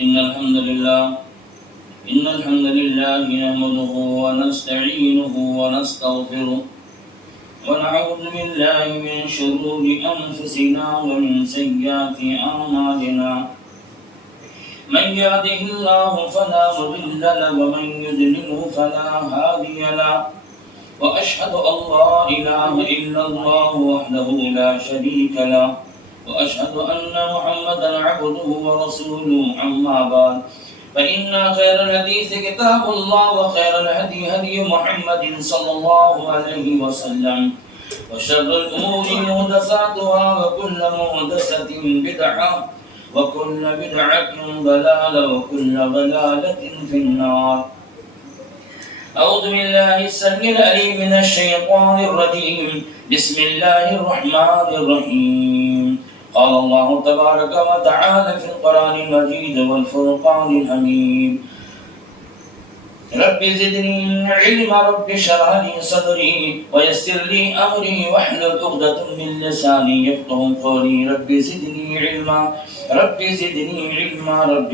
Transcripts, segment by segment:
إن الحمد لله نحمده ونستعينه ونستغفره ونعوذ بالله من شرور أنفسنا ومن سيئات أعمالنا من يهده الله فلا مضل له ومن يضلله فلا هادي له وأشهد أن لا إله إلا الله وحده لا شريك له وأشهد أن محمدا عبده ورسوله أما بعد فإن خير الحديث كتاب الله وخير الهدي هدي محمد صلى الله عليه وسلم وشر الأمور محدثاتها وكل محدثة بدعة وكل بدعة ضلالة وكل ضلالة في النار. أعوذ بالله السميع العليم من الشيطان الرجيم. بسم الله الرحمن الرحيم. قال الله تبارك وتعالى في القرآن المجيد والفرقان الحميد رب زدني علما رب اشرح لي صدري ويسر لي أمري واحلل عقدة من لساني يفقهوا قولي رب زدني علما رب زدني علما رب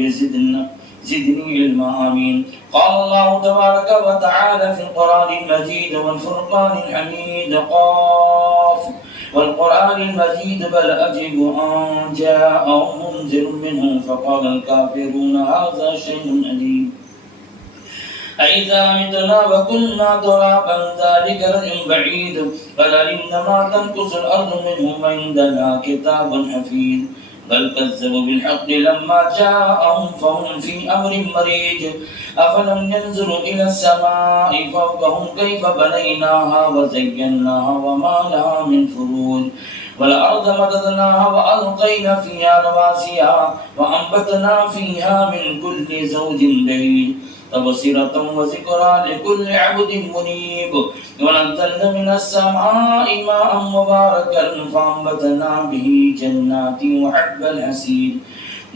زدني علما آمين. قال الله تبارك وتعالى في القرآن المجيد والفرقان الحميد قاف والقرآن المجيد بل أجب أن جاءهم منذر منهم فقال الكافرون هذا شيء عجيب أإذا متنا وكنا ترابا ذلك رجع بعيد بل إنما تنقص الأرض منهم وعندنا كتاب حفيظ بل كذبوا بالحق لما جاءهم فهم في أمر مريج أفلم ينظروا إلى السماء فوقهم كيف بنيناها وزيناها وما لها من فروج والأرض مددناها وألقينا فيها رواسي وأنبتنا فيها من كل زوج بهيج تبصرة وذكرى لكل عبد منيب ونزلنا من السماء ماء مباركا فأنبتنا به جنات وحب الحسيد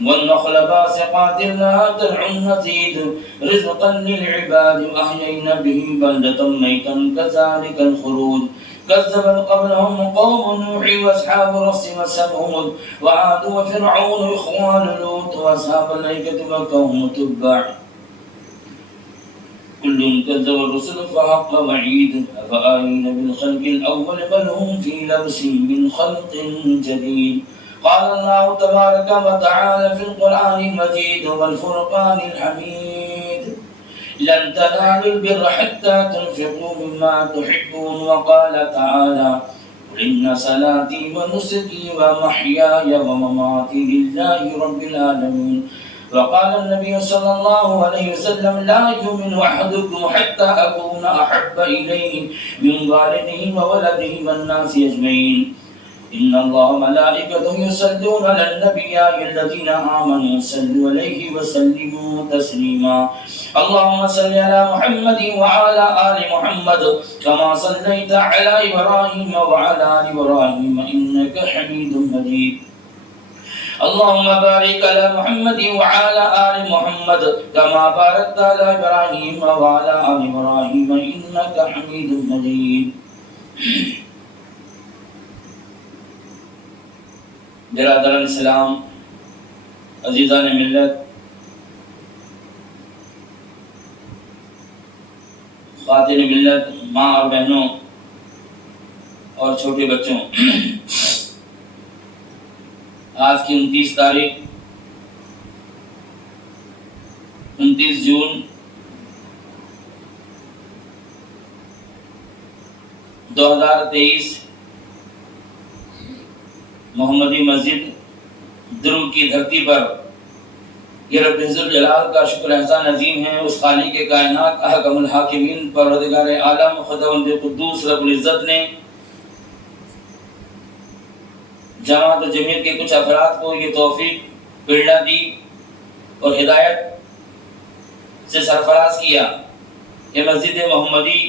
والنخل باسقات لها طلع نضيد رزقا للعباد وأحيينا به بلدة ميتا كذلك الخروج كذب قبلهم قوم نوح واصحاب الرس وثمود وعاد وفرعون اخوان لوط واصحاب الايكه وقوم تبع كل كذب الرسل فحق وعيد أفآمنوا بالخلق الأول بل هم في لبس من خلق جديد. قال الله تبارك وتعالى في القرآن المجيد والفرقان الحميد لن تنالوا البر حتى تنفقوا مما تحبون وقال تعالى قل إن صلاتي ونسكي ومحياي ومماتي لله رب العالمين. وقال النبي صلى الله عليه وسلم لا يؤمن أحدكم حتى أكون أحب إليه من والده وولده والناس أجمعين. إن الله ملائكته يصلون على النبي يا أيها الذين آمنوا صلوا عليه وسلموا تسليما. اللهم صل على محمد وعلى آل محمد كما صليت على إبراهيم وعلى آل إبراهيم إنك حميد مجيد. اللهم بارك على محمد وعلى آل محمد كما باركت على إبراهيم وعلى آل إبراهيم إنك حميد مجيد. برادران اسلام، عزیزان ملت، خواتین ملت، ماں اور بہنوں اور چھوٹے بچوں، آج کی 29 تاریخ 29 جون 2023 محمدی مسجد درم کی دھرتی پر یہ رب عزت جلال کا شکر احسان عظیم ہے اس خالق کائنات احکم الحاکمین پروردگار عالم خداوند قدوس رب العزت نے جماعت و جمعیت کے کچھ افراد کو یہ توفیق پیڑا دی اور ہدایت سے سرفراز کیا. یہ مسجد محمدی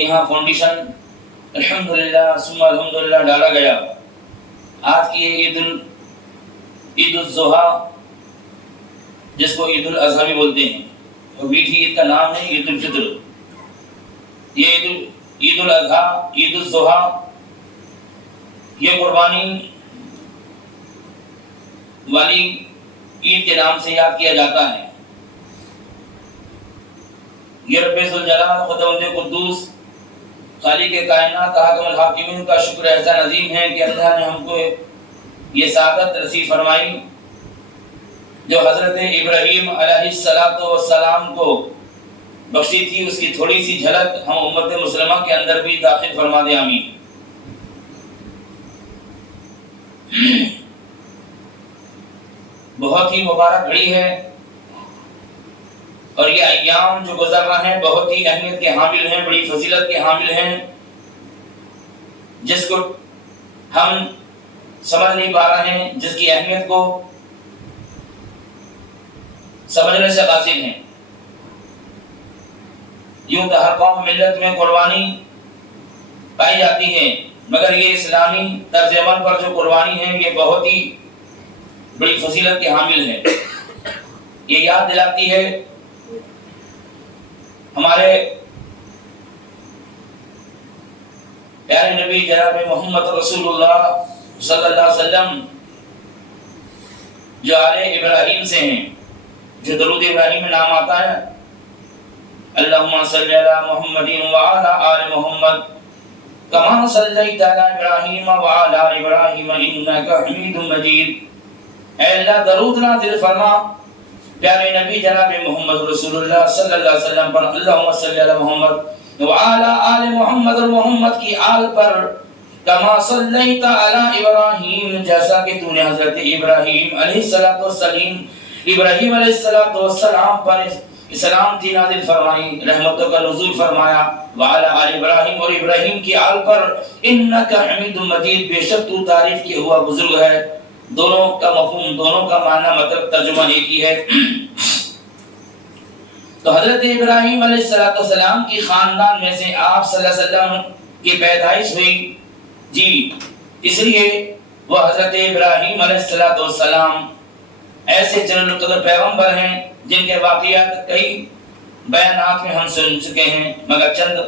یہاں فاؤنڈیشن الحمدللہ ثم الحمدللہ ڈالا گیا. آج کی عید الاضحیٰ جس کو عید الاضحیٰ بھی بولتے ہیں، اور میٹھی عید کا نام ہے عید الفطر. یہ عید الاضحیٰ، عید الاضحیٰ یہ قربانی والی عید کے نام سے یاد کیا جاتا ہے۔ یہ رب ذوالجلال خداوند قدوس خالق کائنات حاکم الحاکمین کا شکر احسان عظیم ہے کہ اللہ نے ہم کو یہ سعادت نصیب فرمائی جو حضرت ابراہیم علیہ السلام کو بخشی تھی، اس کی تھوڑی سی جھلک ہم امت مسلمہ کے اندر بھی داخل فرما دے، آمین۔ بہت ہی مبارک گھڑی ہے اور یہ ایام جو گزر رہے ہیں بہت ہی اہمیت کے حامل ہیں، بڑی فضیلت کے حامل ہیں، جس کو ہم سمجھ نہیں پا رہے ہیں، جس کی اہمیت کو سمجھنے سے قاصر ہیں۔ یوں تو ہر قوم ملت میں قربانی پائی جاتی ہے، مگر یہ اسلامی طرز عمل پر جو قربانی ہے یہ بہت ہی بڑی فضیلت کے حامل ہے۔ یہ یاد دلاتی ہے ہمارے پیارے نبی جناب محمد رسول اللہ صلی اللہ علیہ وسلم جو آل ابراہیم سے ہیں، جو درود ابراہیم میں نام آتا ہے، اللہم صلی علی محمد وعلی آل محمد کما صلیت علی ابراہیم وعلی آل ابراہیم انک حمید مجید۔ اے اللہ درود نازل فرما پیارے نبی جناب محمد رسول اللہ صلی اللہ علیہ وسلم پر، اللہم صلی علی محمد وعلی آل محمد، اور محمد کی آل پر، کما صلیت علی ابراہیم جیسا کہ تو نے حضرت ابراہیم علیہ السلام پر سلامتی نازل فرمائی، رحمتوں کا نزول فرمایا، وعلی آل ابراہیم، اور ابراہیم کی آل پر، انک حمید مجید، بے شک تو تعریف کیا ہوا بزرگ ہے۔ دونوں کا مفہوم، دونوں کا معنی، مطلب ترجمہ ایک ہی ہے۔ تو حضرت ابراہیم علیہ السلام کی خاندان میں سے آپ صلی اللہ علیہ وسلم کی پیدائش ہوئی، جی اس لیے وہ حضرت ابراہیم علیہ السلام ایسے جلیل القدر پیغمبر ہیں جن کے واقعات کئی بیانات میں ہم سن چکے ہیں، مگر چند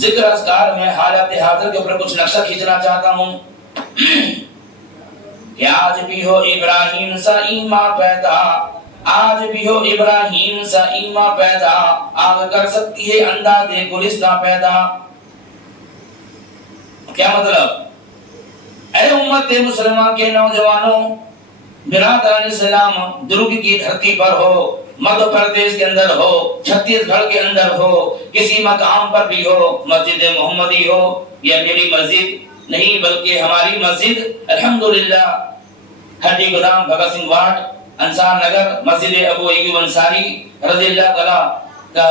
ذکر اذکار میں حالات حاضر کے اوپر کچھ نقشہ کھینچنا چاہتا ہوں کہ آج بھی ہو ابراہیم سا ایمان پیدا، آج بھی ہو ابراہیم سا ایمان پیدا، آگ کر سکتی ہے انداز گلستان پیدا۔ کیا مطلب؟ اے امت مسلمہ کے نوجوانوں، برادران اسلام، درگ کی دھرتی پر ہو، مدھیہ پردیش کے اندر ہو، چھتیس گڑھ کے اندر ہو، کسی مقام پر بھی ہو، مسجد محمدی ہو، یہ میری مسجد نہیں بلکہ ہماری مسجد الحمدللہ ہٹی گودام بھگت سنگھ وارڈ انصار نگر، مسجد ابو ایوب انصاری رضی اللہ تعالیٰ کا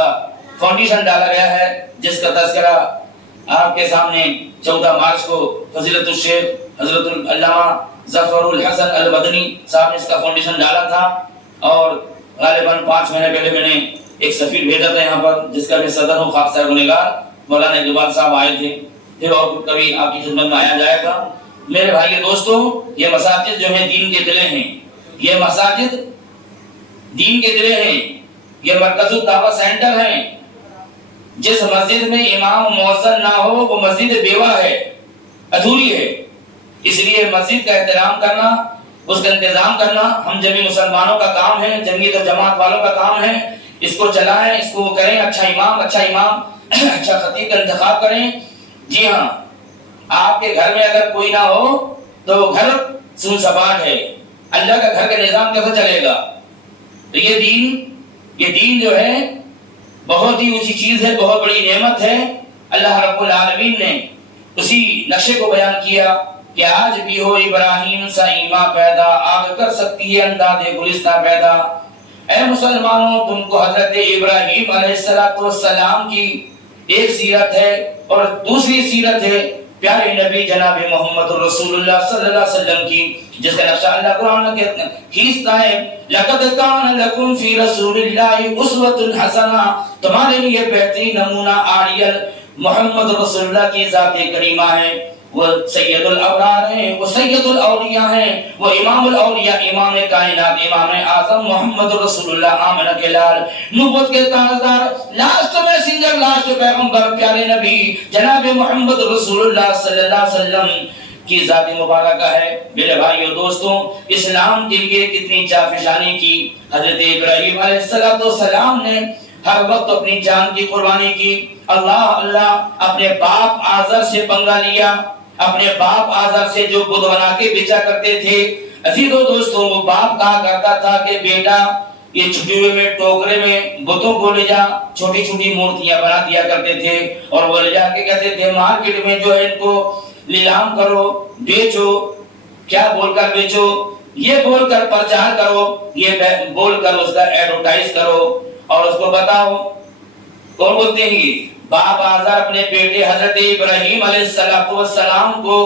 فاؤنڈیشن ڈالا گیا ہے، جس کا تذکرہ آپ کے سامنے 14 مارچ کو فضیلت الشیخ حضرت العلامہ ظفر الحسن المدنی صاحب نے اس کا فاؤنڈیشن ڈالا تھا، اور غالباً 5 مہینے پہلے میں نے ایک سفیر بھیجا تھا یہاں پر، جس کا میں صدر ہوں، خاک سار گنہگار مولانا اقبال صاحب آئے تھے، پھر اور کبھی آپ کی خدمت میں آیا جائے گا۔ میرے بھائی دوستوں، یہ مساجد جو ہیں دین کے قلعے ہیں، یہ مساجد دین کے قلعے ہیں، یہ مرکز الدعوہ سینٹر ہیں۔ جس مسجد میں امام مؤذن نہ ہو وہ مسجد بیوہ ہے، ادھوری ہے۔ اس لیے مسجد کا احترام کرنا، اس کا انتظام کرنا ہم جمعی مسلمانوں کا کام ہے، جمعیت اور جماعت والوں کا کام ہے۔ اس کو چلائیں، اس کو کریں، اچھا امام اچھا خطیب کا انتخاب کریں۔ جی ہاں، آپ کے گھر میں اگر کوئی نہ ہو تو گھر سون سپاٹ ہے، اللہ کا گھر کا نظام کیسے چلے گا؟ تو یہ دین جو ہے بہت ہی اونچی چیز ہے، بہت بڑی نعمت ہے۔ اللہ رب العالمین نے اسی نقشے کو بیان کیا کہ آج بھی ہو ابراہیم سا ایمان پیدا، آگ کر سکتی ہے انداز گلستان پیدا۔ اے مسلمانوں، تم کو حضرت ابراہیم علیہ السلام کی ایک سیرت ہے اور دوسری سیرت ہے پیارے نبی جناب محمد رسول اللہ صلی اللہ علیہ وسلم کی، جس کا نقشہ اللہ قرآن کھینچتا ہے، لَقَدْ كَانَ لَكُمْ فِي رَسُولِ اللَّهِ أُسْوَةٌ حَسَنَةٌ، تمہارے لیے بہترین نمونہ آڈیل محمد رسول اللہ کی ذات کریمہ ہے۔ وہ سید الابرار ہیں، وہ سید الاولیاء ہیں، وہ امام الاولیاء، امام کائنات، امام اعظم محمد رسول اللہ، آمنہ کے لال، نبوت کے تاجدار، لاسٹ میسنجر، لاسٹ پیغمبر، پیارے نبی جناب محمد رسول اللہ صلی اللہ علیہ وسلم کی ذات مبارکہ ہے۔ میرے بھائیو دوستوں، اسلام کے لیے کتنی جافشانی کی۔ حضرت ابراہیم علیہ السلام نے ہر وقت اپنی جان کی قربانی کی۔ اللہ اپنے باپ آزر سے پنگا لیا، اپنے باپ آزر سے جو بت بنا کے بیچا کرتے تھے۔ عزیزو دوستوں، وہ باپ کہا کرتا تھا کہ بیٹا یہ چھٹی ہوئے میں ٹوکرے میں بتوں کو لے جا، چھوٹی چھوٹی مورتیاں بنا دیا کرتے تھے اور وہ لے جا کے کہتے تھے مارکیٹ میں جو ہے ان کو نیلام کرو، بیچو۔ کیا بول کر بیچو؟ یہ بول کر پرچار کرو، یہ بول کر اس کا ایڈورٹائز کرو اور اس کو بتاؤ۔ کون بولتے ہیں یہ؟ باپ آزر اپنے بیٹے حضرت ابراہیم علیہ السلام کو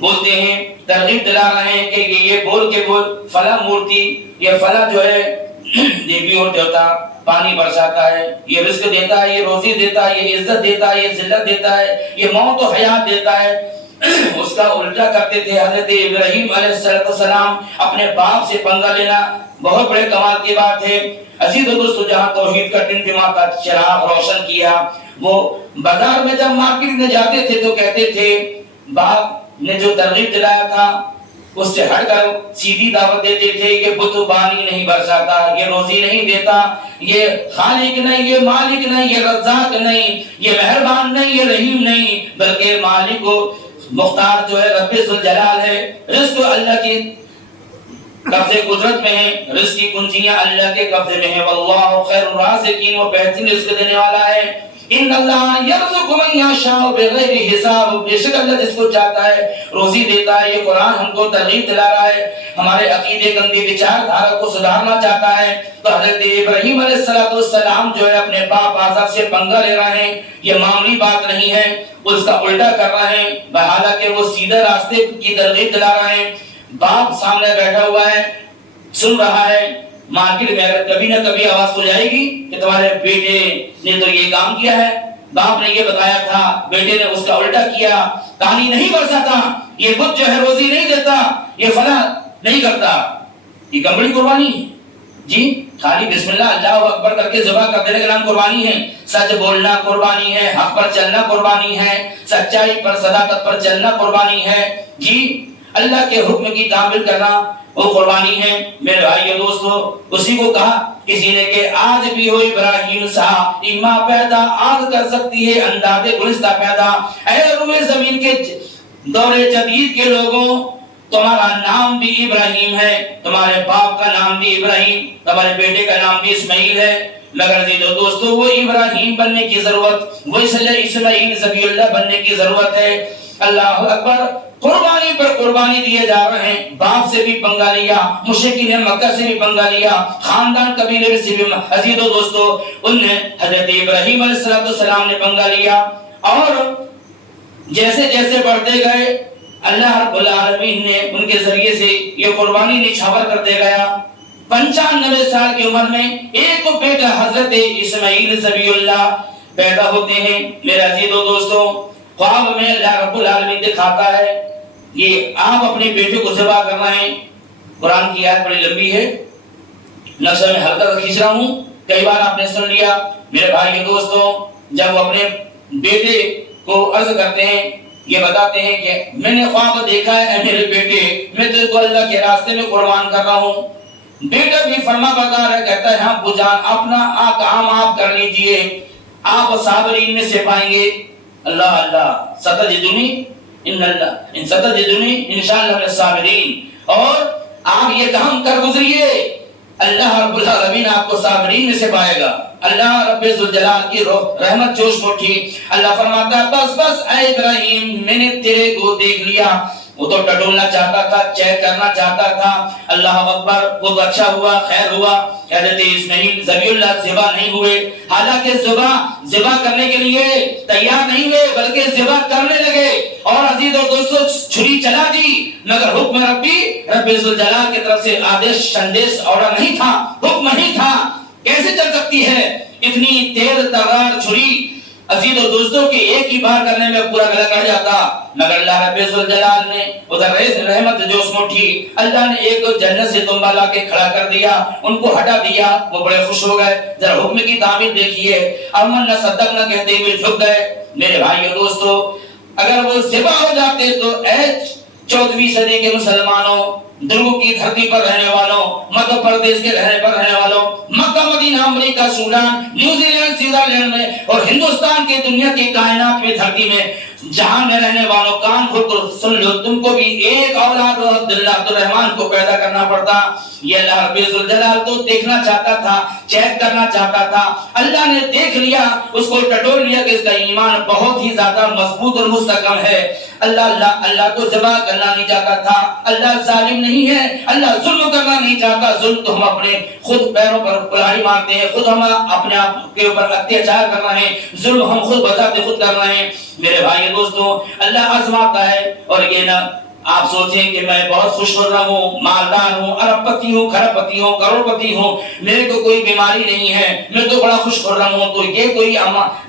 بولتے ہیں، ترغیب دلا رہے ہیں کہ یہ بول کے بول فلاں مورتی، یہ فلاں جو ہے دیوی اور دیوتا پانی برساتا ہے، یہ رزق دیتا ہے، یہ روزی دیتا ہے، یہ عزت دیتا ہے، یہ ذلت دیتا ہے، یہ موت و حیات دیتا ہے۔ اس کا الٹا کرتے تھے۔ حضرت ابراہیم علیہ السلام اپنے باپ سے پنگا لینا بہت بڑے کمال کی بات ہے۔ عزیز و دوستو، جہاں توحید کا ٹمٹماتا چراغ روشن کیا، وہ بازار میں جب مارکیٹ میں جاتے تھے تو کہتے تھے باپ نے جو ترغیب دلایا تھا اس سے ہٹ کر سیدھی دعوت دیتے تھے، یہ بت پانی نہیں برساتا، یہ روزی نہیں دیتا، یہ خالق نہیں، یہ مالک نہیں، یہ رزاق نہیں، یہ مہربان نہیں، یہ رحیم نہیں، بلکہ مالک و مختار جو ہے رب ذوالجلال ہے۔ رزق اللہ کی قبضے قدرت میں ہے، رزق کی کنجیاں اللہ کے قبضے میں ہیں۔ واللہ خیر الرازقین، وہ بہترین رزق دینے والا ہے۔ ان اللہ یرزق من یشاء بغیر حساب، بے شک اللہ جس کو چاہتا ہے روزی دیتا ہے۔ یہ قرآن ہم کو ترغیب دلا رہا ہے، ہمارے عقیدے گندی وچار دھارا کو سدھارنا چاہتا ہے۔ تو حضرت ابراہیم علیہ السلام جو ہے اپنے باپ آزر سے پنگا لے رہے ہیں، یہ معمولی بات نہیں ہے، اس کا الٹا کر رہے ہیں، حالانکہ وہ سیدھے راستے کی ترغیب دلا رہے ہیں۔ باپ سامنے بیٹھا ہوا ہے، سن رہا ہے۔ مارکیٹ میں اگر کبھی نہ کبھی آواز ہو جائے گی کہ تمہارے بیٹے نے تو یہ کام کیا ہے، باپ نے یہ بتایا تھا، بیٹے نے اس کا الٹا کیا، پانی نہیں برساتا، یہ بت جو ہے روزی نہیں دیتا، یہ فلاں نہیں کرتا، یہ کم بڑی قربانی ہے جی۔ خالی بسم اللہ اللہ اکبر کر کے ذبح کر دینے کا نام قربانی ہے؟ سچ بولنا قربانی ہے، حق پر چلنا قربانی ہے، سچائی پر صداقت پر چلنا قربانی ہے جی۔ اللہ کے حکم کی تعمیل کرنا وہ قربانی ہے۔ میرے بھائیو دوستو، اسی کو کہا کسی نے کہ آج بھی ہو ابراہیم سا ایمان پیدا، آج کر سکتی ہے انداز گلستہ پیدا۔ اے روئے زمین کے دور جدید کے لوگوں، تمہارا نام بھی ابراہیم ہے، تمہارے باپ کا نام بھی ابراہیم، تمہارے بیٹے کا نام بھی اسماعیل ہے، مگر دوستو وہ ابراہیم بننے کی ضرورت، وہ اسماعیل ذبیح اللہ بننے کی ضرورت ہے۔ اللہ اکبر، قربانی پر قربانی دیے جا رہے ہیں۔ باپ سے بھی پنگا لیا، مشرکین مکہ سے بھی پنگا لیا، خاندان قبیلے سے بھی۔ عزیزو دوستو، ان نے حضرت ابراہیم علیہ السلام نے پنگا لیا، اور جیسے جیسے بڑھتے گئے اللہ رب العالمین نے ان کے ذریعے سے یہ قربانی نچھاور کرتے گیا۔ 95 سال کی عمر میں ایک بیٹا حضرت اسماعیل ذبیح اللہ پیدا ہوتے ہیں۔ میرے عزیزو دوستو، خواب میں اللہ رب العالمین دکھاتا ہے یہ آپ اپنے بیٹے کو ذبح کر رہے ہیں۔ قرآن کی آیت بڑی لمبی ہے، نقشہ میں ہلکا کھینچ رہا ہوں، کئی بار آپ نے سن لیا۔ میرے بھائی دوستوں، جب وہ اپنے بیٹے کو عرض کرتے ہیں، یہ بتاتے ہیں کہ میں نے خواب دیکھا ہے اے میرے بیٹے، میں تجھ کو اللہ کے راستے میں قربان کر رہا ہوں۔ بیٹا بھی فرما بردار ہے، کہتا ہے ہاں ابو جان، اپنا کام آپ کر لیجئے، آپ صابرین میں سے پائیں گے۔ اللہ اللہ، ستجدنی انشاءاللہ من الصابرین، اور آپ یہ کام کر گزریے، اللہ رب العالمین آپ کو صابرین میں سے پائے گا۔ اللہ رب ذوالجلال کی رحمت جوش میں اٹھی۔ اللہ فرماتا ہے بس بس اے ابراہیم، میں نے تیرے کو دیکھ لیا۔ وہ تو ٹٹولنا چاہتا تھا، چیک کرنا چاہتا تھا۔ اللہ اکبر، وہ اچھا ہوا، خیر ہوا۔ حضرت اسماعیل ذبیح اللہ ذبح نہیں ہوئے، حالانکہ ذبح کرنے کے لیے تیار نہیں ہوئے، بلکہ ذبح کرنے لگے، اور عزیز اور دوستو چھری چلا دی، مگر حکم رب ذوالجلال کی طرف سے آدیش شندیش آرڈر نہیں تھا، حکم نہیں تھا۔ کیسے چل سکتی ہے اتنی تیز ترار چھری؟ عزیز و دوستوں کے ایک ہی بار کرنے میں پورا گلا کٹ جاتا، مگر اللہ رب ذوالجلال نے ادھر رحمت جوش میں اٹھی، اللہ نے ایک جنت سے تنبا لا کے کھڑا کر دیا، ان کو ہٹا دیا، وہ بڑے خوش ہو گئے۔ ذرا حکم کی تعمیل دیکھیے، امن نہ صدق نہ کہتے ہوئے جھک گئے۔ میرے بھائی اور دوستو، اگر وہ ذبح ہو جاتے تو اے 14ویں صدی کے مسلمانوں، درگو کی دھرتی پر رہنے والوں، مدھیہ پردیش کے رہنے والوں، مکہ مدینہ امریکہ سوڈان نیوزی لینڈ سوئٹزرلینڈ میں اور ہندوستان کے دنیا کی کائنات میں دھرتی میں جہاں میں رہنے والوں، کان کھول کر سن لو، تم کو بھی ایک اولاد عبداللہ عبدالرحمن کو پیدا کرنا پڑتا۔ یہ اللہ رب ذوالجلال تو دیکھنا چاہتا تھا، چیک کرنا چاہتا تھا۔ اللہ نے دیکھ لیا، اس کو ٹٹول لیا کہ اس کا ایمان بہت ہی زیادہ مضبوط اور مستحکم ہے۔ اللہ کو ذبح کرنا نہیں چاہتا تھا۔ اللہ ظالم نہیں ہے، اللہ ظلم کرنا نہیں چاہتا۔ ظلم تو ہم اپنے خود پیروں پر کلاڑی مارتے ہیں، خود ہم اپنے آپ کے اوپر اتیاچار کر رہے ہیں، ظلم ہم خود بذات خود کر رہے ہیں۔ میرے بھائی دوستو، اللہ آزماتا ہے، اور یہ نہ آپ سوچیں کہ میں بہت خوش ہو رہا ہوں، مالدار ہوں، ارب پتی ہوں، کھرب پتی ہوں، کروڑ پتی ہوں، میرے کو کوئی بیماری نہیں ہے، میں تو بڑا خوش ہو رہا ہوں۔ تو یہ کوئی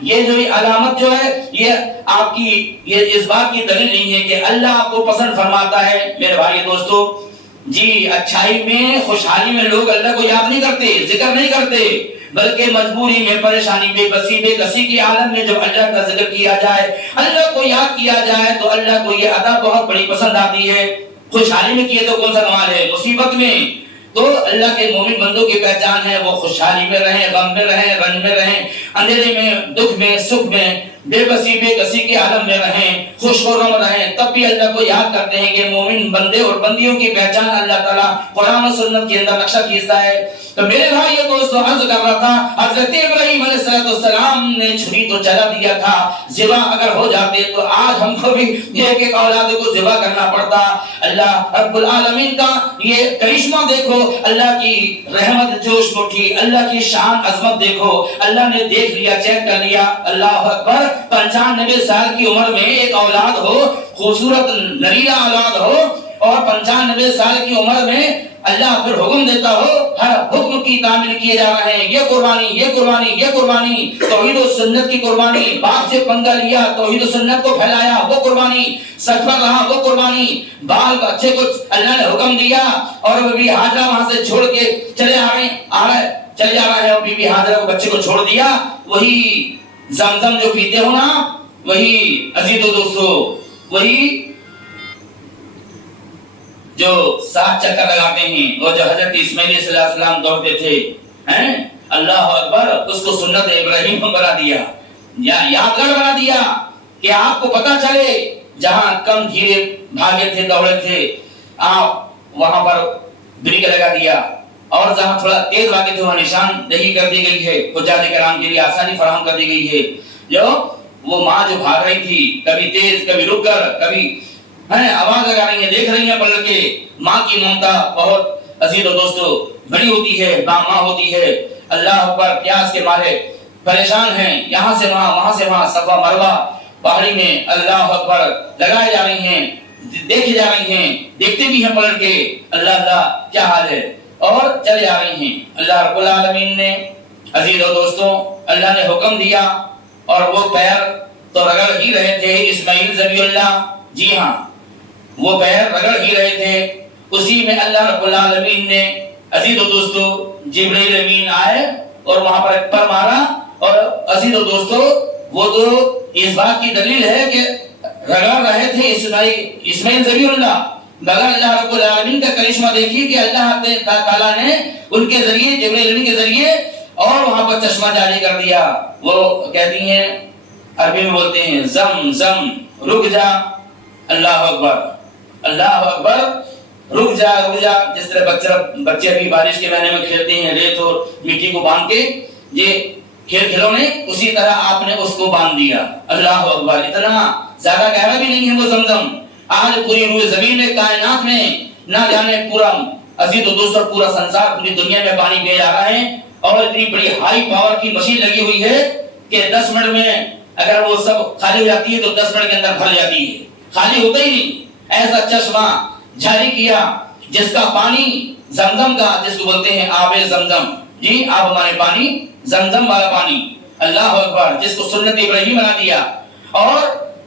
یہ جو علامت جو ہے، یہ آپ کی یہ اس بات کی دلیل نہیں ہے کہ اللہ آپ کو پسند فرماتا ہے۔ میرے بھائی دوستو جی، اچھائی میں خوشحالی میں لوگ اللہ کو یاد نہیں کرتے، ذکر نہیں کرتے، بلکہ مجبوری میں، پریشانی میں، بسی بے کسی کی عالم میں جب اللہ کا ذکر کیا جائے، اللہ کو یاد کیا جائے تو اللہ کو یہ ادا بہت بڑی پسند آتی ہے۔ خوشحالی میں کیے تو کون سا کمال ہے، مصیبت میں تو اللہ کے مومن بندوں کی پہچان ہے وہ خوشحالی میں رہیں، غم میں رہیں، رنج میں رہیں، اندھیرے میں، دکھ میں، سکھ میں، بے بسی بے کسی کے عالم میں رہیں، خوش و غم رہیں، تب بھی اللہ کو یاد کرتے ہیں کہ مومن بندے اور بندیوں کی پہچان اللہ تعالیٰ قرآن و سنت کے اندر نقشہ کھینچتا ہے۔ تو میرے بھائی دوستو، عرض کر رہا تھا حضرت ابراہیم علیہ السلام نے چھری تو چلا دیا تھا، ذبح اگر ہو جاتے تو آج ہم کو بھی ایک اولاد کو ذبح کرنا پڑتا۔ اللہ رب العالمین کا یہ کرشمہ دیکھو، اللہ کی رحمت جوش اٹھی، اللہ کی شان عظمت دیکھو، اللہ نے دیکھ لیا، چیک کر لیا۔ اللہ اکبر، 95 سال کی عمر میں ایک اولاد ہو، خوبصورت نریلا اولاد ہو، اور 95 سال کی عمر میں اللہ پھر حکم دیتا ہو، ہر حکم کی تعمیل کیے جا رہے ہیں، یہ قربانی، یہ قربانی، یہ قربانی، توحید و سنت کی قربانی، باپ سے پنگا لیا، توحید و سنت کو پھیلایا، وہ قربانی، سچ پر رہا، وہ قربانی، بال بچے کو اللہ نے حکم دیا، اور بی بی ہاجرہ وہاں سے چھوڑ کے چلے چلے جا رہے ہیں، اور بی بی ہاجرہ کو بچے کو چھوڑ دیا۔ وہی زمزم جو پیتے ہو نا، وہی عزیز و دوستو، وہی جو 7 چکر لگاتے ہیں، وہ جو حضرت اسماعیل علیہ السلام دوڑتے تھے، اللہ اکبر، اس کو سنت ابراہیم بنا دیا، یا یادگار بنا دیا کہ آپ کو پتا چلے جہاں کم دھیرے بھاگے تھے، دوڑے تھے، آپ وہاں پر بریک لگا دیا، اور جہاں تھوڑا تیز بھاگے تھے وہاں نشان دہی کر دی گئی ہے، حجاج کرام کے لیے آسانی فراہم کر دی گئی ہے۔ جو وہ ماں جو بھاگ رہی تھی، کبھی تیز، کبھی رک کر، کبھی آواز لگا رہی ہیں، دیکھ رہی ہیں پلٹ کے، ماں کی ممتا بہت عزیز و دوستو بڑی ہوتی ہے، ماں ہوتی ہے۔ اللہ پر پیاس کے مارے پریشان ہیں، یہاں سے وہاں، وہاں سے وہاں، صفا مروہ پہاڑی میں اللہ اکبر لگائے جا رہی ہیں، دیکھے جا رہی ہیں، دیکھتے بھی ہیں پلٹ کے، اللہ کیا حال ہے، اور چلے آ رہی ہیں۔ اللہ رب العالمین نے عزیز و دوستو اللہ نے حکم دیا، اور وہ پیر تو رگڑ ہی رہے تھے اسماعیل ذبیح اللہ، جی ہاں وہ پیر رگڑ ہی رہے تھے، اسی میں اللہ رب العالمین نے عزیز و دوستو جبرائیل امین آئے اور وہاں پر ایک پر مارا، اور عزیز و دوستو وہ تو اس بات کی دلیل ہے کہ رگڑ رہے تھے اسماعیل ذبیح اللہ، مگر اللہ رب العالمین کا کرشمہ دیکھیے کہ اللہ تعالیٰ نے ان کے ذریعے، جبرائیل امین کے ذریعے، اور وہاں پر چشمہ جاری کر دیا۔ وہ کہتی ہیں، عربی میں بولتے ہیں، زم زم رک جا، اللہ اکبر، اللہ اکبر، رک جا، رک جا۔ جس طرح بچے ابھی بارش کے مہینے میں کھیلتے ہیں ریت اور مٹی کو باندھ کے، یہ کھیل کھلونے، اسی طرح آپ نے اس کو باندھ دیا۔ اللہ اکبر، اتنا زیادہ گہرا بھی نہیں ہے وہ زمزم۔ آج پوری روئے زمین میں، کائنات میں، نہ جانے پورا عزیز و دوستو پورا سنسار، پوری دنیا میں پانی بہ رہا ہے، اور اتنی بڑی ہائی پاور کی مشین لگی ہوئی ہے کہ 10 منٹ میں اگر وہ سب خالی ہو جاتی ہے تو 10 منٹ کے اندر بھر جاتی ہے، خالی ہوتا ہی نہیں۔ ایسا چشمہ جاری کیا جس کا پانی زمزم کا، جس کو بولتے ہیں آب زمزم، جی آب ہمارے پانی، زمزم والا پانی، اللہ اکبر، جس کو سنت ابراہیم بنا دیا، اور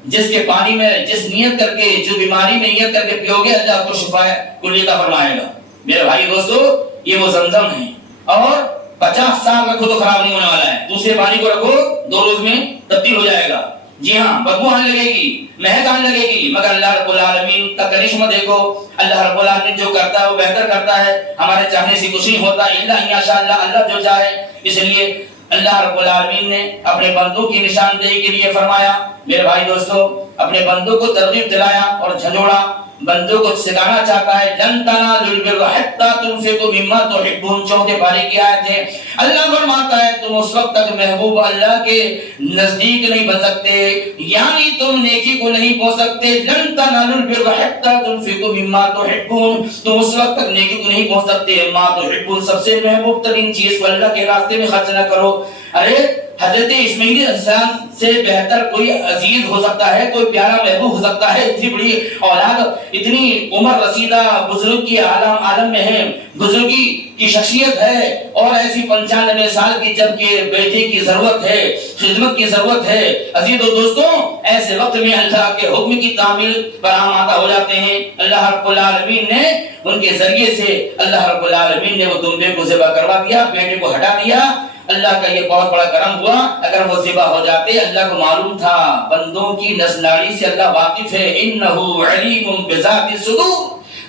جس کے پانی میں جس نیت کر کے، جو بیماری میں نیت کر کے پیو گے، اللہ کو شفا کلیہ فرمائے گا۔ میرے بھائی دوستو یہ وہ زمزم ہے، اور 50 سال رکھو تو خراب نہیں ہونے والا ہے، دوسرے پانی کو رکھو 2 روز میں تبدیل ہو جائے گا۔ جی ہاں بدبو آنے لگے گی، مہک آنے لگے گی، مگر اللہ رب العالمین کا کرشمہ دیکھو، اللہ رب العالمین جو کرتا ہے وہ بہتر کرتا ہے، ہمارے چاہنے سے کچھ نہیں ہوتا، الا ان شاء اللہ، اللہ جو چاہے۔ اس لیے اللہ رب العالمین نے اپنے بندوں کی نشاندہی کے لیے فرمایا، میرے بھائی دوستو، اپنے بندوں کو ترغیب دلایا اور جھنجھوڑا، بندوں کو سکھانا چاہتا ہے، لن تنالوا البر حتى تنفقوا مما تحبون، چوتھے پارے کی آیت ہے۔ اللہ فرماتا ہے تم اس وقت تک محبوب اللہ کے نزدیک نہیں بن سکتے، یعنی تم نیکی کو نہیں پہنچ سکتے، لن تنالوا البر حتى تنفقوا مما تحبون، تم اس وقت تک نیکی کو نہیں پہنچ سکتے ما تحبون، سب سے محبوب ترین چیز کو اللہ کے راستے میں خرچ نہ کرو۔ ارے حضرت اسماعیل انسان سے بہتر کوئی عزیز ہو سکتا ہے، کوئی پیارا محبوب ہو سکتا ہے؟ اتنی بڑی اولاد، اتنی عمر رسیدہ بزرگ کی عالم میں ہے، بزرگی کی شخصیت ہے، اور ایسی 95 سال کی جب کہ بیٹے کی ضرورت ہے، خدمت کی ضرورت ہے۔ عزیز و دوستوں، ایسے وقت میں اللہ کے حکم کی تعمیل پر آمادہ ہو جاتے ہیں۔ اللہ رب العالمین نے ان کے ذریعے سے، اللہ رب العالمین نے وہ دمبے کو ذبح کروا دیا، بیٹے کو ہٹا دیا۔ اللہ کا یہ بہت بڑا کرم ہوا، اگر وہ ذبح ہو جاتے، اللہ کو معلوم تھا بندوں کی نس ناڑی سے اللہ واقف ہے، انہو علیم بذات الصدور،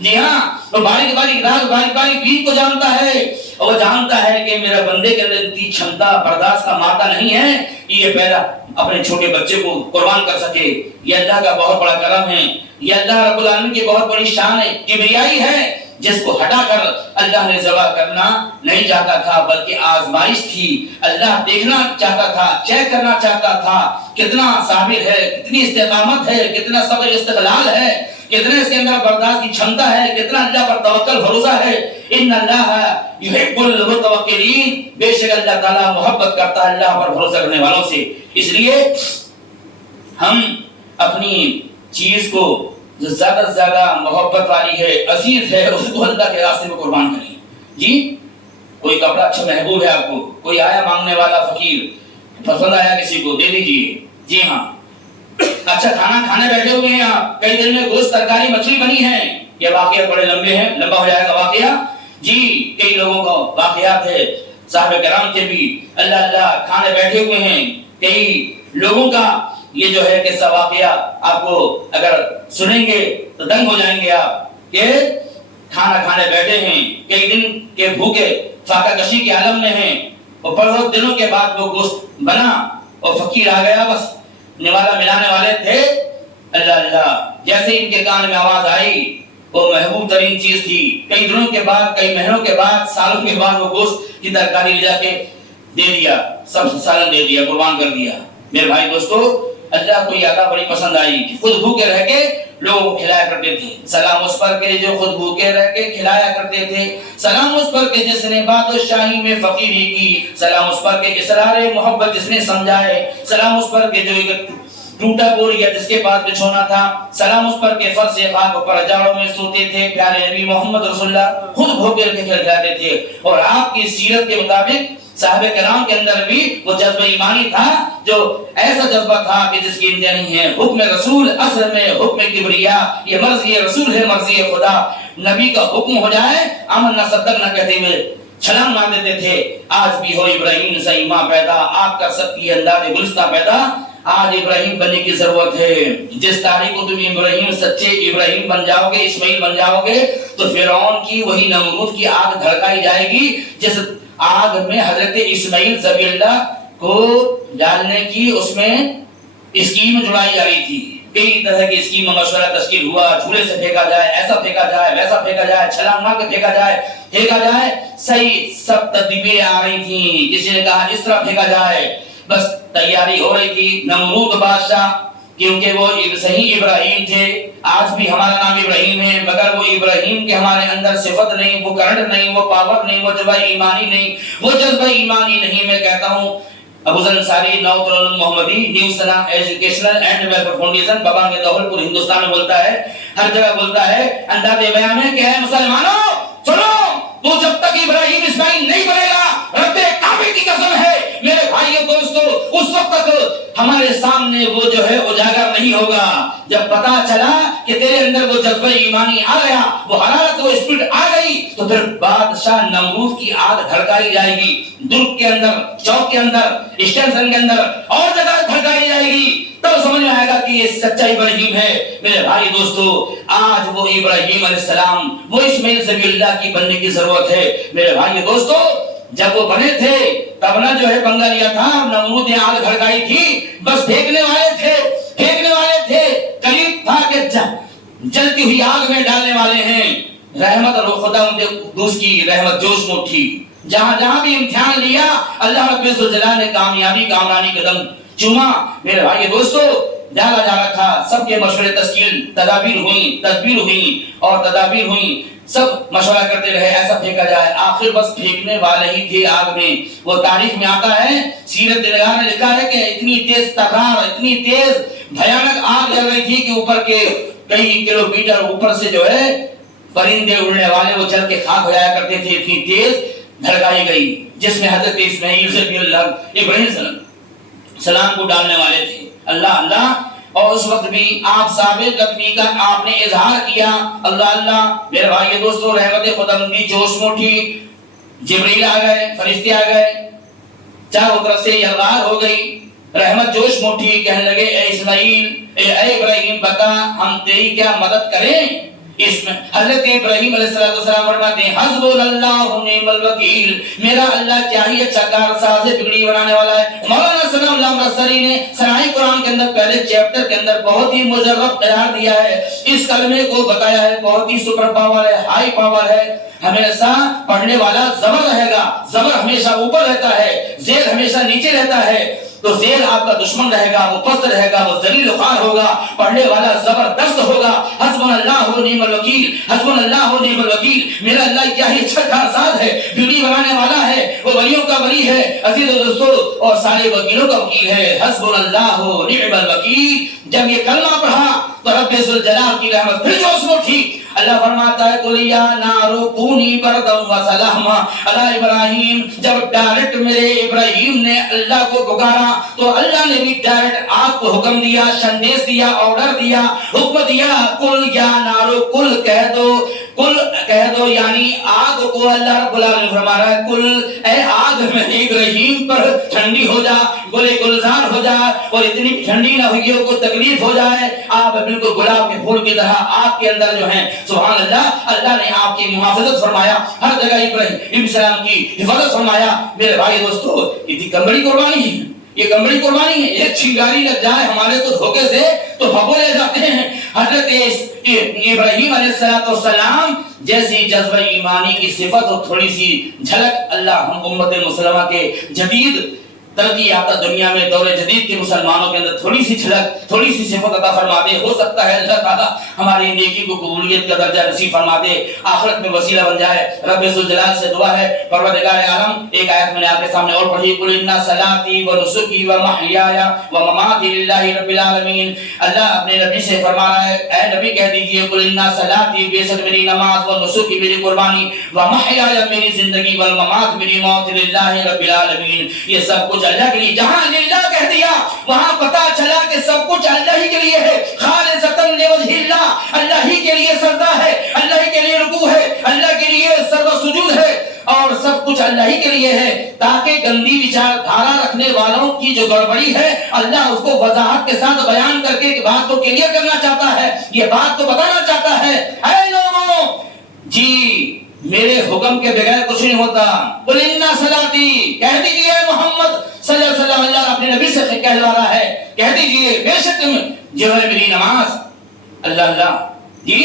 جی ہاں، وہ باریک باریک راز، باریک باریک بیج کو جانتا ہے، اور وہ جانتا ہے کہ میرا بندے کے اندر اتنی چھمتا برداشت کا مادہ نہیں ہے کہ یہ پہلا اپنے چھوٹے بچے کو قربان کر سکے۔ یہ اللہ کا بہت بڑا کرم ہے، یہ اللہ رب العالمین کی بہت بڑی شان ہے، کبریائی ہے، جس کو ہٹا کر اللہ نے ذبح کرنا نہیں چاہتا تھا، بلکہ آزمائش تھی، اللہ دیکھنا چاہتا تھا، چیک کرنا چاہتا تھا کتنا صابر ہے، کتنی استقامت ہے، کتنا صبر استقلال ہے، کتنے اس کے اندر برداشت کی چھمتا ہے، کتنا اللہ پر توکل بھروسہ ہے۔ ان اللہ یحب المتوکلین، بے شک اللہ تعالیٰ محبت کرتا ہے اللہ پر بھروسہ کرنے والوں سے۔ اس لیے ہم اپنی چیز کو جو زیادہ سے زیادہ محبت والی ہے، عزیز ہے، اس کو اللہ کے راستے میں قربان کریں۔ جی، کوئی کپڑا اچھا محبوب ہے آپ کو، کوئی آیا مانگنے والا فقیر، پسند آیا کسی کو، دے دیجیے۔ جی ہاں، اچھا کھانا کھانے بیٹھے ہوئے ہیں آپ، کئی دن میں گوشت ترکاری مچھلی بنی ہے، یہ واقعات بڑے لمبے ہیں، لمبا ہو جائے گا واقعہ۔ جی، کئی لوگوں کا واقعات ہے، صحابہ کرام کے بھی، اللہ کھانے بیٹھے ہوئے ہیں، کئی لوگوں کا یہ جو ہے قصہ واقعہ آپ کو اگر سنیں گے تو دنگ ہو جائیں گے آپ، کہ کھانا کھانے بیٹھے ہیں، کئی دن کے بھوکے فاقہ کشی کے عالم میں ہیں، اور بہت دنوں کے بعد وہ گوشت بنا اور فقیر آ گیا، بس نوالا ملانے والے تھے، اللہ جیسے ان کے کان میں آواز آئی، وہ محبوب ترین چیز تھی، کئی دنوں کے بعد، کئی مہینوں کے بعد، سالوں کے بعد وہ گوشت کی ترکاری لے جا کے دے دیا، سب سالن دے دیا، قربان کر دیا۔ میرے بھائی دوستو، اللہ کو یہ عطا بڑی پسند آئی کہ خود بھوکے رہ کے لوگوں کو کھلایا کرتے تھے۔ سلام اس پر کہ جو خود بھوکے رہ کے کھلایا کرتے تھے، سلام اس پر کہ جس نے بادشاہی میں فقیری کی، سلام اس پر کہ اسرار محبت جس نے سمجھائے، سلام اس پر کہ جو ٹوٹا بوریا جس کے پاس بچھونا تھا، سلام اس پر کہ فرش خاک پر جاڑوں میں سوتے تھے، پیارے نبی محمد رسول اللہ خود بھوکے رہ کے کھلاتے تھے۔ اور آپ کی سیرت کے مطابق صحابہ کرام کے اندر بھی وہ جذبہ ایمانی تھا، جو ایسا جذبہ تھا کہ جس کی انتہا نہیں ہے۔ حکم رسول اصل میں حکم کبریا، یہ مرضی رسول ہے، مرضی خدا۔ نبی کا حکم ہو جائے امن نہ صدق نہ کہتے ہوئے چھلانگ مار دیتے تھے۔ آج بھی ہو ابراہیم سے ایمان پیدا، آپ کا سب کی انداز گلستہ پیدا، آج ابراہیم بننے کی ضرورت ہے۔ جس تاریخ کو تم ابراہیم، سچے ابراہیم بن جاؤ گے، اسماعیل بن جاؤ گے، تو فرعون کی وہی نمرود کی آگ دھڑکائی جائے گی جس آگ میں حضرت اسماعیل ذبی اللہ کو ڈالنے کی اس میں اسکیم جڑائی جا رہی تھی۔ کئی طرح کی اسکیم مشورہ تشکیل ہوا، جھولے سے پھینکا جائے، ایسا پھینکا جائے، ویسا پھینکا جائے، چھلانگ مار کے پھینکا جائے، صحیح سب تدبیریں آ رہی تھیں۔ کسی نے کہا اس طرح پھینکا جائے، بس تیاری ہو رہی تھی۔ نمرود بادشاہ، کیونکہ وہ صحیح ابراہیم تھے، آج بھی ہمارا نام ابراہیم ہے، مگر وہ ابراہیم کے ہمارے اندر صفت نہیں، وہ کرنٹ نہیں، وہ پاور نہیں، وہ جذبہ ایمانی نہیں، وہ جذبہ ایمانی نہیں۔ میں کہتا ہوں ابو ذر انصاری نوۃ المحمدی نیو سنا ایجوکیشنل اینڈ ویلفیئر فاؤنڈیشن بابا کے دہل پور ہندوستان میں بولتا ہے، ہر جگہ بولتا ہے، انداز بیان ہے کہ اے مسلمانوں سنو، تو جب تک ابراہیم اسماعیل نہیں بنے گا، رب کعبے کی قسم ہے میرے بھائیو دوستو، اس وقت تک ہمارے سامنے وہ جو ہے اجاگر نہیں ہوگا۔ جب پتا چلا کہ تیرے اندر وہ جذبہ ایمانی آ گیا، وہ حرارت، وہ اسپرٹ آ گئی، تو پھر بادشاہ نمرود کی آگ دھڑکائی جائے گی، درگ کے اندر، چوک کے اندر، اسٹیشن کے اندر اور جگہ دھڑکائی جائے گی۔ تب سمجھ میں آئے گا کہ یہ سچا ابراہیم ہے۔ میرے بھائی دوستو، آج وہ ابراہیم علیہ السلام، وہ اسماعیل ذبیح اللہ کی بننے کی ضرورت ہے۔ میرے بھائی دوستو، جب وہ بنے تھے تب نہ جو ہے پنگا لیا تھا، نمرود نے آگ بھڑکائی تھی، بس پھینکنے والے تھے، قریب تھا کہ جلتی ہوئی آگ میں ڈالنے والے ہیں۔ رحمت اور خدا دوست کی رحمت جوش میں اٹھی، جہاں جہاں بھی امتحان لیا اللہ رب الجلال نے کامیابی کامرانی قدم چوما۔ میرے بھائی دوستو، ڈالا جا رہا تھا، سب کے مشورے تشکیل تدابیر ہوئی، سب مشورہ کرتے رہے ایسا پھینکا جائے، آخر بس پھینکنے والے ہی تھے آگ میں۔ وہ تاریخ میں آتا ہے، سیرت نگار نے لکھا ہے کہ اتنی تیز تکرار، اتنی تیز بھیانک آگ جل رہی تھی کہ اوپر کے کئی کلومیٹر اوپر سے جو ہے پرندے اڑنے والے وہ جل کے خاک ہو جایا کرتے تھے، اتنی تیز بھڑکائی گئی، جس میں حضرت اسماعیل ذبیح اللہ ابراہیم سلام کو ڈالنے والے تھے۔ اللہ اور اس وقت بھی آپ ثابت قدمی کا آپ نے اظہار کیا، اللہ۔ میرے بھائی دوستو، رحمت خداوندی جوش میں اٹھی، جبریل آ گئے، فرشتے آ گئے، چاروں طرف سے یلغار ہو گئی، رحمت جوش میں اٹھی، کہنے لگے اے اسماعیل، اے ابراہیم، بتا ہم تیری کیا مدد کریں؟ اس میں حضرت ابراہیم علیہ السلام فرماتے ہیں حسبنا اللہ و نعم الوکیل، میرا اللہ کیا ہی اچھا کارساز بگڑی بنانے والا ہے۔ مولانا ثناء اللہ مرسلی نے ثنائے قرآن کے اندر پہلے چیپٹر کے اندر بہت ہی مجرب قرار دیا ہے، اس کلمے کو بتایا ہے بہت ہی سپر پاور ہے، ہائی پاور ہے، ہمیشہ پڑھنے والا زبر رہے گا، زبر ہمیشہ اوپر رہتا ہے، زیر ہمیشہ نیچے رہتا ہے، تو زیر آپ کا دشمن رہے گا، وہ پست رہے گا، وہ ذلیل خوار ہوگا، پڑھنے والا زبردست ہوگا۔ حسبنا اللہ و نعم الوکیل، حسبنا اللہ و نعم الوکیل، میرا اللہ کیا ہی اچھا کارساز ہے، بگڑی بنانے والا ہے، وہ ولیوں کا ولی ہے، عزیز و دوستو، اور سارے وکیلوں کا وکیل ہے۔ حسبنا اللہ و نعم الوکیل، جب یہ کلمہ پڑھا تو رب ذوالجلال کی رحمت پھر جوش میں اٹھی۔ اللہ فرماتا ہے قُلْ يَا نَارُ كُونِي بَرْدًا وَسَلَامًا عَلَىٰ إِبْرَاهِيمَ، جب ڈائریکٹ میرے ابراہیم نے اللہ کو پکارا تو اللہ نے بھی ڈائریکٹ آگ کو حکم دیا، سندیش دیا، آرڈر دیا، حکم دیا، قُلْ يَا نَارُ، قُلْ کہہ دو، قُلْ کہہ دو، یعنی آگ کو اللہ رب العالمین فرما رہا ہے قُلْ، اے آگ میرے ابراہیم پر ٹھنڈی ہو جا، گلے گلزار ہو جا، اور اتنی ٹھنڈی نہ ہوگی کو تکلیف ہو جائے، آپ بالکل گلاب کے پھول کی طرح آپ کے اندر جو ہیں سبحان اللہ، اللہ نے آپ کی محافظت فرمایا، ہر جگہ ابراہیم السلام کی حفاظت فرمایا۔ میرے بھائی دوستو، یہ کمبڑی قربانی ہے، یہ کمبڑی قربانی ہے، ایک چنگاری لگ جائے ہمارے کو دھوکے سے تو بھگو لے جاتے ہیں۔ حضرت ابراہیم علیہ السلام جیسی جذبہ ایمانی کی صفت اور تھوڑی سی جھلک اللہ ہم امت مسلمہ کے جدید ترقی یافتہ دنیا میں دور جدید کے مسلمانوں کے اندر تھوڑی سی جھلک، تھوڑی سی صفت عطا فرما دے۔ ہو سکتا ہے اللہ تعالیٰ ہماری نیکی کو قبولیت کا درجہ نصیب فرما دے، آخرت میں وسیلہ بن جائے۔ رب ذوالجلال سے دعا ہے، پروردگار عالم، ایک آیت میں نے آپ کے سامنے اور پڑھی، قُلْ إِنَّ صَلَاتِي وَنُسُكِي وَمَحْيَايَ وَمَمَاتِي لِلَّهِ رَبِّ الْعَالَمِينَ۔ اللہ اپنے نبی سے فرما رہا ہے، اے نبی کہہ دیجئے قُلْ إِنَّ صَلَاتِي، بے شک میری نماز، وَنُسُكِي میری قربانی، وَمَحْيَايَ میری زندگی، وَالْمَمَاتِ میری موت، لِلَّهِ رَبِّ الْعَالَمِينَ، یہ سب کچھ اللہ کے لیے۔ جہاں للہ کہہ دیا وہاں پتا چلا کہ سب کچھ اللہ ہی کے لیے ہے، خالصۃ لوجہ اللہ، اللہ ہی کے لیے سجدہ ہے، اللہ ہی کے لیے رکوع ہے، اللہ کے لیے سجدہ سجود ہے، اور سب کچھ اللہ ہی کے لیے ہے، تاکہ گندی وچار دھارا رکھنے والوں کی جو گڑبڑی ہے اللہ اس کو وضاحت کے ساتھ بیان کر کے بات کو کلیئر کرنا چاہتا ہے، یہ بات کو بتانا چاہتا ہے۔ اے لوگوں، جی میرے حکم کے بغیر کچھ نہیں ہوتا۔ قُلْ إِنَّ صَلَاتِي، کہہ دیجئے محمد صلی اللہ علیہ وسلم، اللہ اپنے نبی سے کہلوا رہا ہے، کہہ دیجئے بے شک جو ہے میری نماز، اللہ جی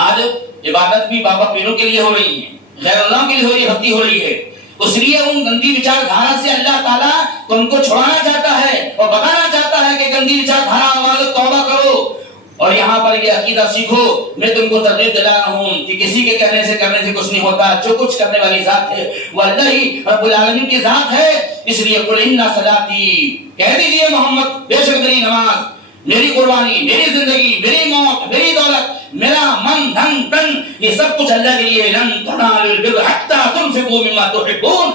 آج عبادت بھی بابا پیروں کے لیے ہو رہی ہے، غیر اللہ کے لیے ہو رہی ہے، بھکتی ہو رہی ہے، اس لیے ان گندی وچار دھارا سے اللہ تعالیٰ تم کو چھڑانا چاہتا ہے اور بتانا چاہتا ہے کہ گندی وچار دھارا والوں توبہ کرو اور یہاں پر یہ عقیدہ سیکھو۔ میں تم کو ترغیب دلا رہا ہوں کہ کسی کے کرنے سے کچھ نہیں ہوتا، جو کچھ کرنے والی ذات ہے وہ اللہ ہی رب العالمین کی ذات ہے۔ اس لیے قُلْ إِنَّ صَلَاتِي، کہہ دیجئے محمد بے شک میری نماز، میری قربانی، میری زندگی، میری موت، میری دولت، میرا من دھن تن، یہ سب کچھ اللہ کے لیے۔ لَن تَنَالُوا الْبِرَّ حَتَّىٰ تُنْفِقُوا مِمَّا تُحِبُّونَ،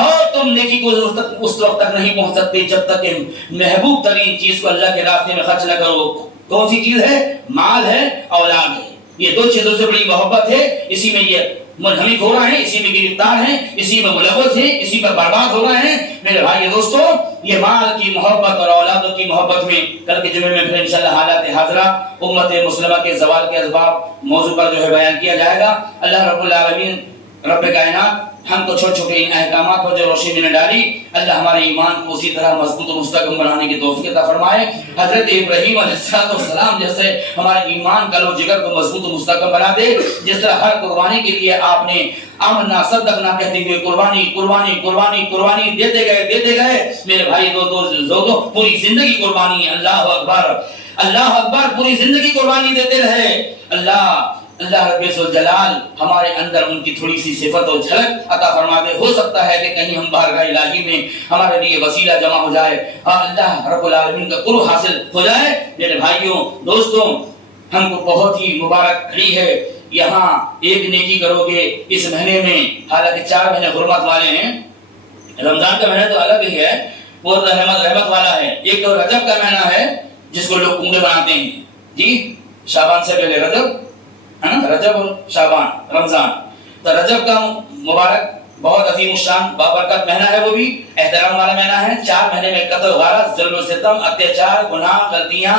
اور تم نیکی کو اس وقت تک نہیں پہنچ سکتے جب تک کہ محبوب ترین چیز کو اللہ کے راستے میں خرچ نہ کرو۔ کون سی چیز ہے؟ مال ہے، اولاد ہے، یہ دو چیزوں سے بڑی محبت ہے، اسی میں یہ منہمک ہو رہے ہیں، اسی میں گرفتار ہیں، اسی میں ملوث ہیں، اسی میں برباد ہو رہے ہیں۔ میرے بھائی دوستو، یہ مال کی محبت اور اولادوں کی محبت میں کل کے جمعے میں پھر انشاءاللہ حالات حاضرہ امت مسلمہ کے زوال کے اسباب موضوع پر بیان کیا جائے گا۔ اللہ رب العالمین رب کائنات ہم کو چھوٹے چھوٹے ان احکامات پر جو روشنی میں ڈالی، اللہ ہمارے ایمان کو اسی طرح مضبوط و مستحکم بنانے کی توفیق عطا فرمائے۔ حضرت ابراہیم علیہ السلام جیسے ہمارے ایمان قلب و جگر کو مضبوط و مستحکم بنا دے، جس طرح ہر قربانی کے لیے آپ نے آمنا صدقنا کہتے ہوئے قربانی قربانی قربانی قربانی دیتے گئے میرے بھائی دو پوری زندگی قربانی، اللہ اکبر، پوری زندگی قربانی دیتے رہے۔ اللہ رب الجلال ہمارے اندر ان کی تھوڑی سی صفت اور جھلک عطا فرما دے۔ ہو سکتا ہے کہ کہیں ہم بارگاہ الہی میں ہمارے لیے وسیلہ جمع ہو جائے، اللہ رب العالمین کا قرب حاصل ہو جائے۔ میرے بھائیوں دوستوں، ہم کو بہت ہی مبارک گھڑی ہے۔ یہاں ایک نیکی کرو گے اس مہینے میں، حالانکہ 4 مہینے حرمت والے ہیں، رمضان کا مہینہ تو الگ ہی ہے، وہ رحمت والا ہے۔ ایک تو رجب کا مہینہ ہے جس کو لوگ کنڈے بناتے ہیں، جی شعبان سے پہلے رجب اور شعبان رمضان، تو رجب کا مبارک بہت عظیم الشان بابرکت مہینہ ہے، وہ بھی احترام والا مہینہ ہے۔ 4 مہینے میں قتل غارت ظلم و ستم اتیاچار گناہ غلطیاں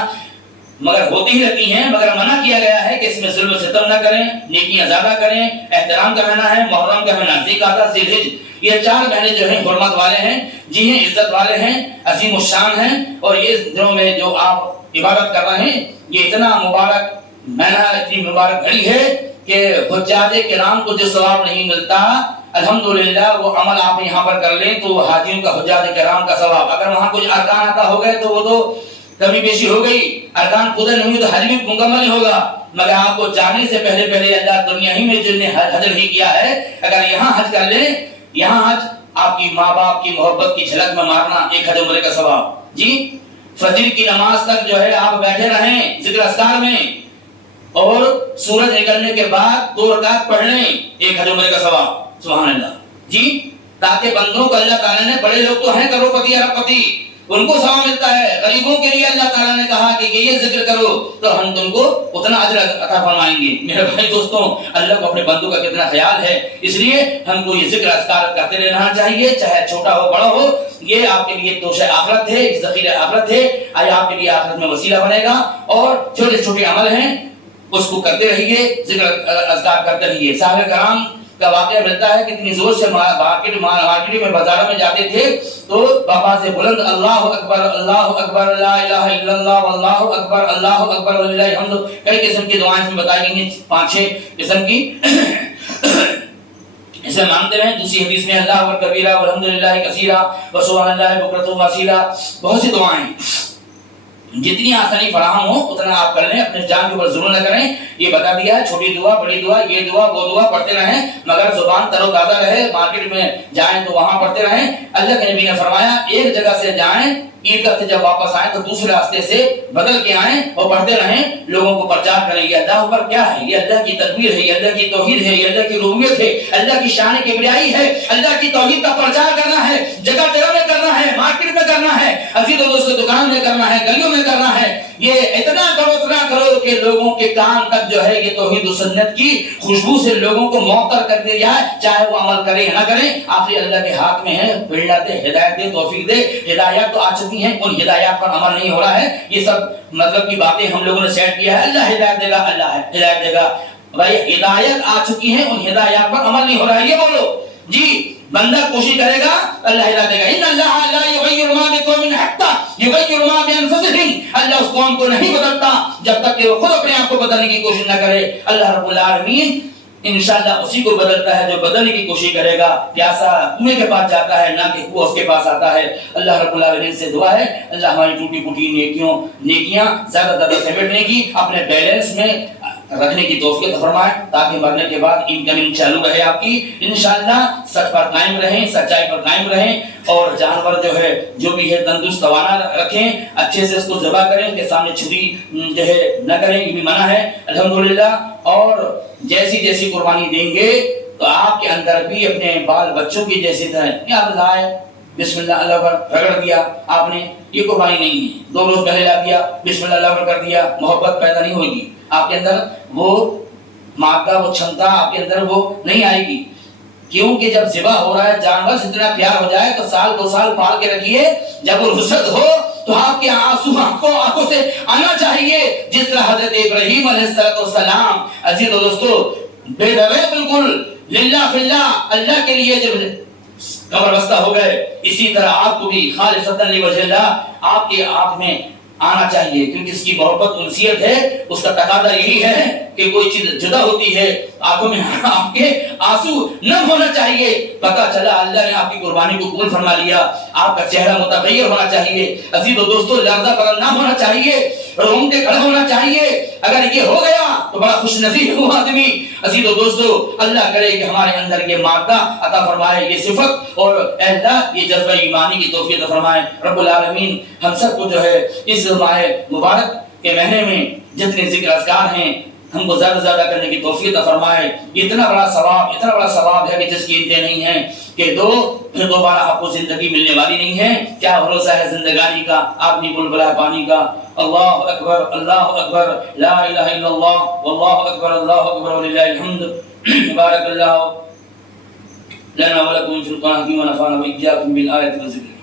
مگر ہوتی ہی رہتی ہیں، مگر منع کیا گیا ہے کہ اس میں ظلم و ستم نہ کریں، نیکیاں زیادہ کریں۔ احترام کا مہینہ ہے، محرم کا مہینہ ذوالقعدہ ذوالحجہ، یہ 4 مہینے جو ہیں حرمت والے ہیں، جی ہیں عزت والے ہیں، عظیم الشان ہیں، اور یہ دنوں میں جو آپ عبادت کر رہے ہیں یہ اتنا مبارک مہینہ، اتنی مبارک گھڑی ہے کہ حجاج کرام کو جو ثواب نہیں ملتا، الحمدللہ وہ عمل آپ یہاں پر کر لیں تو حاجیوں کا حجاج کرام کا ثواب، اگر وہاں کچھ ارکان عطا ہو گئے تو وہ تو کمی بیشی ہو گئی، ارکان پورے نہیں ہوئے تو حج بھی مکمل نہیں ہوگا، مگر آپ کو جانے سے پہلے اللہ دنیا ہی میں جن نے حج نہیں کیا ہے، اگر یہاں حج کر لیں، یہاں حج آپ کی ماں باپ کی محبت کی جھلک میں مارنا، ایک حج عمرے کا ثواب۔ جی فجر کی نماز تک جو ہے آپ بیٹھے رہیں ذکر اذکار میں، اور سورج نکلنے کے بعد 2 رکعت پڑھ لیں، ایک حج عمرے کا ثواب، سبحان اللہ۔ جی تاکہ بندوں کو اللہ تعالیٰ نے، بڑے لوگ تو ہیں کروڑپتی ارب پتی، ان کو ثواب ملتا ہے، غریبوں کے لیے اللہ تعالیٰ نے کہا کہ یہ ذکر کرو تو ہم تم کو اتنا اجر عطا فرمائیں گے۔ میرے بھائی دوستوں، اللہ کو اپنے بندوں کا کتنا خیال ہے، اس لیے ہم کو یہ ذکر اذکار کرتے رہنا چاہیے، چاہے چھوٹا ہو بڑا ہو، یہ آپ کے لیے توشہ آخرت ہے، ذخیرہ آخرت ہے، آئے آپ کے لیے آخرت میں وسیلہ بنے گا، اور چھوٹے چھوٹے عمل ہیں اس کو کرتے رہیے، ذکر اذکار کرتے رہیے۔ صحابہ کرام کا واقعہ ملتا ہے کہ اتنی زور سے مارکیٹ میں بازاروں میں جاتے تھے تو بابا سے بلند اللہ اکبر لا الہ الا اللہ واللہ اکبر وللہ الحمد، کئی قسم کی دعائیں میں بتائی گئی ہیں، 5-6 قسم کی، اسے مانتے رہیں۔ دوسری حدیث میں اللہ اکبر کبیرہ والحمدللہ کثیرہ وسبحان اللہ بکرۃ واسیلہ، بہت سی دعائیں، جتنی آسانی فراہم ہو اتنا آپ کر لیں، اپنے جان کے اوپر ظلم نہ کریں۔ یہ بتا دیا ہے، چھوٹی دعا بڑی دعا، یہ دعا وہ دعا پڑھتے رہیں، مگر زبان تر و تازہ رہے، مارکیٹ میں جائیں تو وہاں پڑھتے رہیں۔ اللہ کے نبی نے فرمایا ایک جگہ سے جائیں، عیدگاہ سے جب واپس آئیں تو دوسرے راستے سے بدل کے آئیں اور پڑھتے رہیں، لوگوں کو پرچار کریں یہ اللہ اکبر کیا ہے، یہ اللہ کی تکبیر ہے، یہ اللہ کی توحید ہے، یہ اللہ کی ربوبیت ہے، اللہ کی شان کبریائی ہے، اللہ کی توحید کا پرچار کرنا ہے، جگہ جگہ میں کرنا ہے، مارکیٹ میں کرنا ہے، عزیز و دوستوں دکان میں کرنا ہے، گلیوں میں کرنا ہے۔ یہ اتنا کرو کہ لوگوں کے کان تک جو ہے یہ توحید و سنت کی خوشبو سے لوگوں کو معطر کر دے جائے، چاہے وہ عمل کریں نہ کریں، آخری اللہ کے ہاتھ میں ہے، بڑھا دے، ہدایت دے، توفیق دے۔ ہدایات تو آ چکی ہیں، ان ہدایات پر عمل نہیں ہو رہا ہے، یہ سب مطلب کی باتیں ہم لوگوں نے سیٹ کیا ہے، اللہ ہدایت دے گا، اللہ ہدایت دے گا، بھائی ہدایت آ چکی ہیں، ان ہدایات پر عمل نہیں ہو رہا ہے، یہ بولو جی۔ بندہ کوشش کرے گا اللہ ہدایت دے گا، ان اللہ لا یغیر ما بقوم حتی یغیر ما بانفسہم، اللہ اس قوم کو نہیں بدلتا جب تک کہ وہ خود اپنے آپ کو بدلنے کی کوشش نہ کرے۔ اللہ رب العالمین انشاءاللہ اسی کو بدلتا ہے جو بدلنے کی کوشش کرے گا۔ پیاسا کنویں کے پاس جاتا ہے، نہ کہ کنواں اس کے پاس آتا ہے۔ اللہ رب العالمین سے دعا ہے اللہ ہماری ٹوٹی پھوٹی نیکیاں زیادہ زیادہ سمیٹنے کی، اپنے بیلنس میں رکھنے کی توفیق فرمائے، تاکہ مرنے کے بعد انکمنگ چالو رہے آپ کی، انشاءاللہ سچ پر قائم رہیں، سچائی پر قائم رہیں، اور جانور جو ہے جو بھی ہے تندرست توانا رکھیں، اچھے سے اس کو ذبح کریں، اس کے سامنے چھری جو ہے نہ کریں، یہ بھی منع ہے الحمدللہ۔ اور جیسی جیسی قربانی دیں گے تو آپ کے اندر بھی اپنے بال بچوں کی جیسی طرح یا لائے بسم اللہ اللہ پر رگڑ دیا آپ نے، یہ قربانی نہیں ہے۔ 2 روز پہلے لا دیا بسم اللہ اللہ پر کر دیا، محبت پیدا نہیں ہوگی آپ کے اندر، وہ مادہ وہ چھمتا آپ کے اندر وہ نہیں آئے گی. کیونکہ جب ذبح ہو رہا ہے جانور سے اتنا پیار ہو جائے تو سال 2 سال پال کے رکھیے, جب وہ رسد ہو تو آپ کے آنسو آنکھوں سے آنا چاہیے, جس طرح حضرت ابراہیم علیہ السلام عزیز و دوستو بے ڈرے بالکل للہ فی اللہ اللہ کے لیے جب کمر بستہ ہو گئے, اسی طرح آپ کو بھی خالصتاً لوجہ اللہ آپ کی آنکھ میں آنا چاہیے, کیونکہ اس کی محبت انسیت ہے, اس کا تقاضا یہی ہے کہ کوئی چیز جدا ہوتی ہے آنکھوں میں آپ کے آنسو نم ہونا چاہیے. پتہ چلا اللہ نے آپ کی قربانی کو قبول فرما لیا, آپ کا چہرہ متغیر ہونا چاہیے, عزیز و دوستو لرزہ برنا ہونا چاہیے, رونگٹے کھڑے ہونا چاہیے. اگر یہ ہو گیا تو بڑا خوش نصیب ہوا آدمی. عزیز و دوستو اللہ کرے کہ ہمارے اندر یہ مادہ عطا فرمائے, یہ صفت, اور اے اللہ یہ جذبہ ایمانی کی توفیق عطا فرمائے. رب العالمین ہم سب کو جو ہے اس ماہ مبارک کے مہینے میں جتنے ذکر اذکار ہیں ہم کو زیادہ زیادہ کرنے کی توفیق عطا فرمائے. اتنا بڑا ثواب ہے کہ جس کی انتہا نہیں ہے, کہ پھر دوبارہ آپ کو زندگی ملنے والی نہیں ہے. کیا بھروسہ ہے زندگانی کا, آدمی بلبلا پانی کا. اللہ اکبر لا الہ الا اللہ واللہ اکبر وللہ الحمد. بارک اللہ لنا ولکم فی القرآن ونفعنا وإياکم بالآیات والذکر.